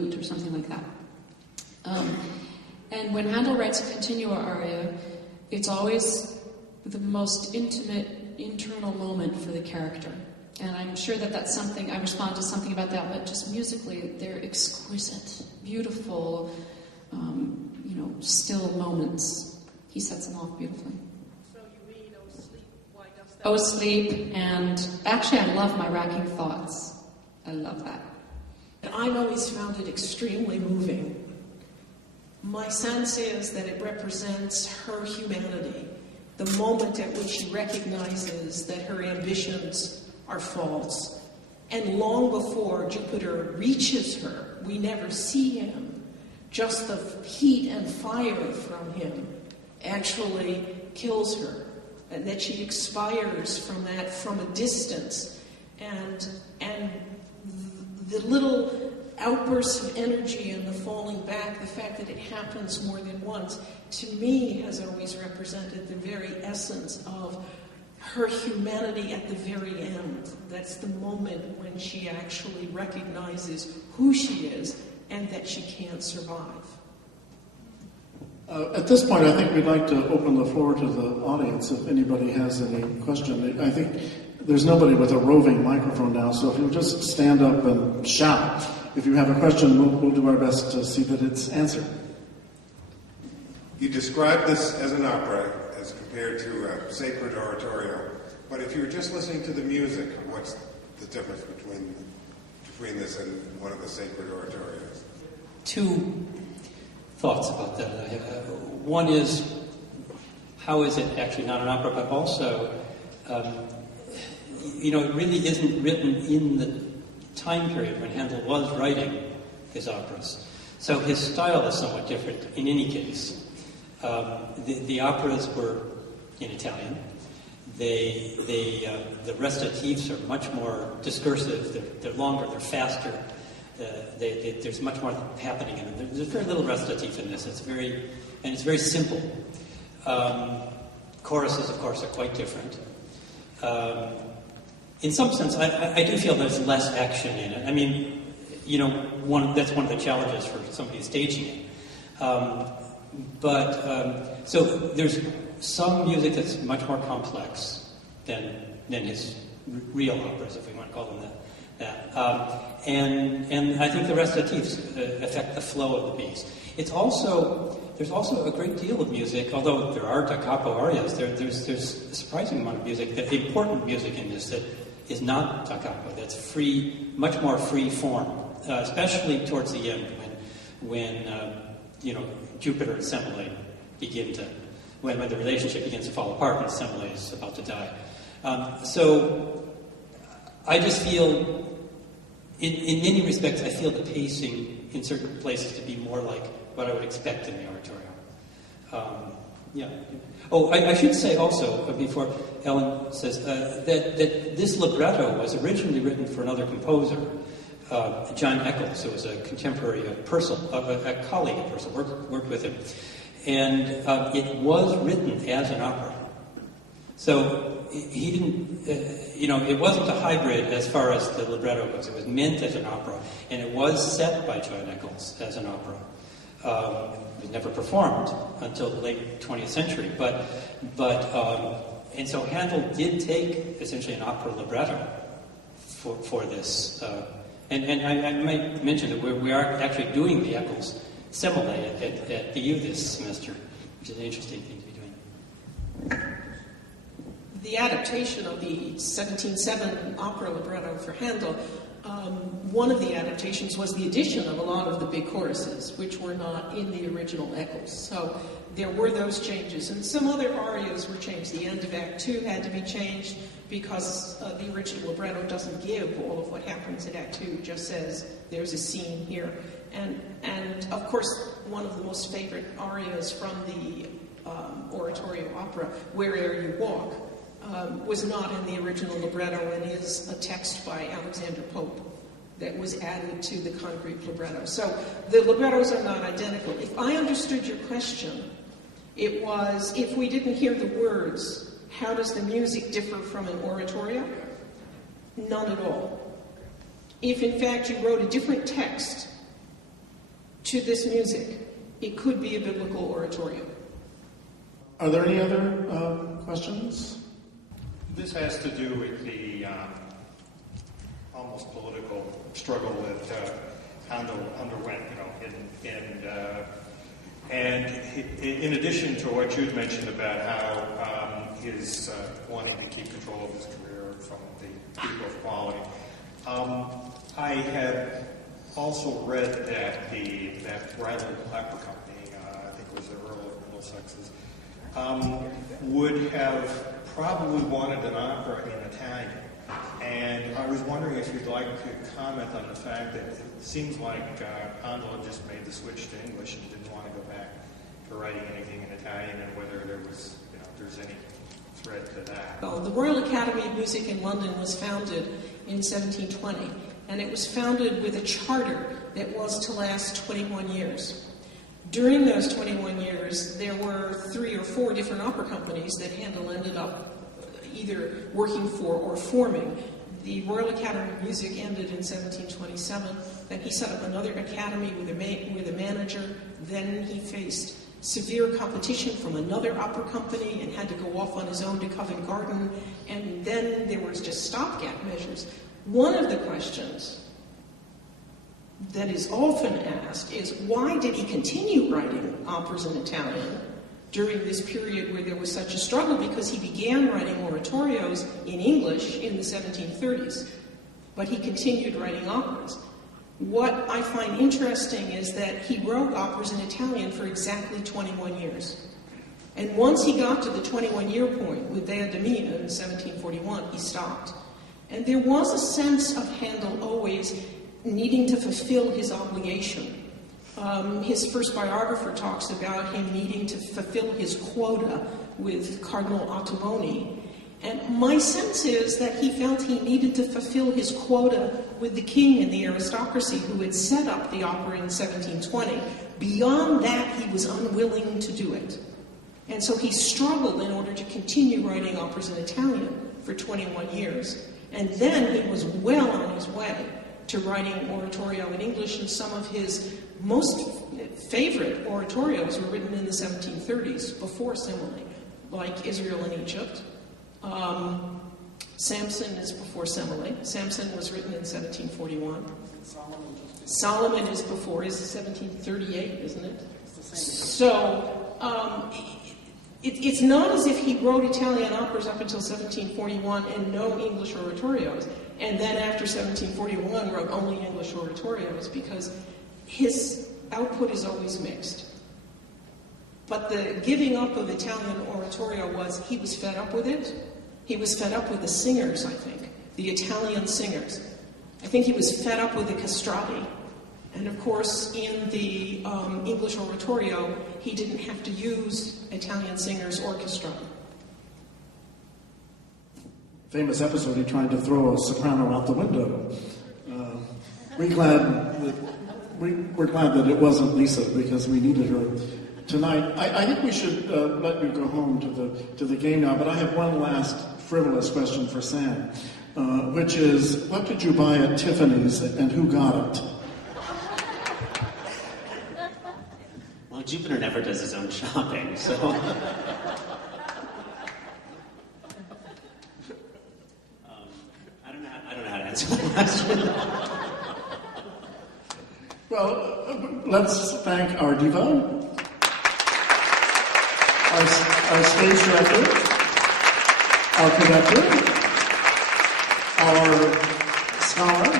flute or something like that. And when Handel writes a continua aria, it's always the most intimate internal moment for the character. And I'm sure that that's something, I respond to something about that, but just musically, they're exquisite, beautiful, still moments. He sets them off beautifully. So you mean, oh sleep, why dost thou... Oh sleep, and actually I love my racking thoughts. I love that. I've always found it extremely moving. My sense is that it represents her humanity, the moment at which she recognizes that her ambitions are false. And long before Jupiter reaches her, we never see him. Just the heat and fire from him actually kills her, and that she expires from that from a distance. And the little outbursts of energy and the falling back, the fact that it happens more than once, to me has always represented the very essence of her humanity at the very end. That's the moment when she actually recognizes who she is and that she can't survive. At this point, I think we'd like to open the floor to the audience if anybody has any question. I think there's nobody with a roving microphone now, so if you'll just stand up and shout. If you have a question, we'll do our best to see that it's answered. You described this as an opera as compared to a sacred oratorio, but if you were just listening to the music, what's the difference between this and one of the sacred oratorios? Two thoughts about that. One is, how is it actually not an opera, but also, it really isn't written in the time period when Handel was writing his operas. So his style is somewhat different in any case. The operas were in Italian. The recitatives are much more discursive. They're longer. They're faster. There's much more happening in them. There's very little recitative in this. It's very simple. Choruses, of course, are quite different. In some sense, I do feel there's less action in it. I mean, that's one of the challenges for somebody staging it. So there's some music that's much more complex than his real operas, if we want to call them that. And I think the recitatives affect the flow of the piece. There's also a great deal of music, although there are da capo arias. There's a surprising amount of music, important music in this that is not da capo. That's free, much more free form, especially towards the end when Jupiter and Semele begin to, when the relationship begins to fall apart and Semele is about to die. So I just feel, in many respects, I feel the pacing in certain places to be more like what I would expect in the oratorio. Oh, I should say also, before Ellen says, that this libretto was originally written for another composer, John Eccles, who was a contemporary of Purcell, a colleague of Purcell, worked with him. And it was written as an opera. So he didn't, it wasn't a hybrid as far as the libretto goes. It was meant as an opera, and it was set by John Eccles as an opera. It was never performed until the late 20th century. And so Handel did take essentially an opera libretto for this. And I might mention that we are actually doing the Eccles Semele at BU this semester, which is an interesting thing to be doing. The adaptation of the 1707 opera libretto for Handel, one of the adaptations was the addition of a lot of the big choruses, which were not in the original Eccles. So there were those changes. And some other arias were changed. The end of Act 2 had to be changed because the original libretto doesn't give all of what happens in Act 2. It just says there's a scene here. And of course, one of the most favorite arias from the oratorio opera, Where'er You Walk, was not in the original libretto and is a text by Alexander Pope that was added to the concrete libretto. So the librettos are not identical. If I understood your question, it was, if we didn't hear the words, how does the music differ from an oratorio? None at all. If in fact you wrote a different text to this music, it could be a biblical oratorio. Are there any other questions? This has to do with the almost political struggle that Handel underwent, and in addition to what you'd mentioned about how his wanting to keep control of his career from the people of quality, I had also read that Riley Clapper Company, I think it was the Earl of Middlesex's, would have probably wanted an opera in Italian. And I was wondering if you'd like to comment on the fact that it seems like Handel had just made the switch to English and didn't want to go back to writing anything in Italian, and whether there was, if there's any thread to that. Well, the Royal Academy of Music in London was founded in 1720, and it was founded with a charter that was to last 21 years. During those 21 years, there were 3 or 4 different opera companies that Handel ended up either working for or forming. The Royal Academy of Music ended in 1727. Then he set up another academy with a manager. Then he faced severe competition from another opera company and had to go off on his own to Covent Garden. And then there was just stopgap measures. One of the questions that is often asked is, why did he continue writing operas in Italian during this period where there was such a struggle? Because he began writing oratorios in English in the 1730s, but he continued writing operas. What I find interesting is that he wrote operas in Italian for exactly 21 years. And once he got to the 21-year point with Dea Domina in 1741, he stopped. And there was a sense of Handel always needing to fulfill his obligation. His first biographer talks about him needing to fulfill his quota with Cardinal Ottoboni. And my sense is that he felt he needed to fulfill his quota with the king and the aristocracy who had set up the opera in 1720. Beyond that, he was unwilling to do it. And so he struggled in order to continue writing operas in Italian for 21 years. And then he was well on his way to writing oratorio in English, and some of his most favorite oratorios were written in the 1730s, before Semele, like Israel in Egypt. Samson is before Semele. Samson was written in 1741. Solomon is before, is 1738, isn't it? So, it's not as if he wrote Italian operas up until 1741 and no English oratorios, and then after 1741 wrote only English oratorios, because his output is always mixed. But the giving up of Italian oratorio was, he was fed up with it. He was fed up with the singers, I think, the Italian singers. I think he was fed up with the castrati. And of course, in the English oratorio, he didn't have to use Italian singers or castrati. Famous episode, he tried to throw a soprano out the window. We're glad that it wasn't Lisa, because we needed her tonight. I think we should let you go home to the game now, but I have one last frivolous question for Sam, which is, what did you buy at Tiffany's and who got it? Well, Jupiter never does his own shopping, so... I don't know how to answer that question. Well, let's thank our diva, our stage director, our conductor, our scholar,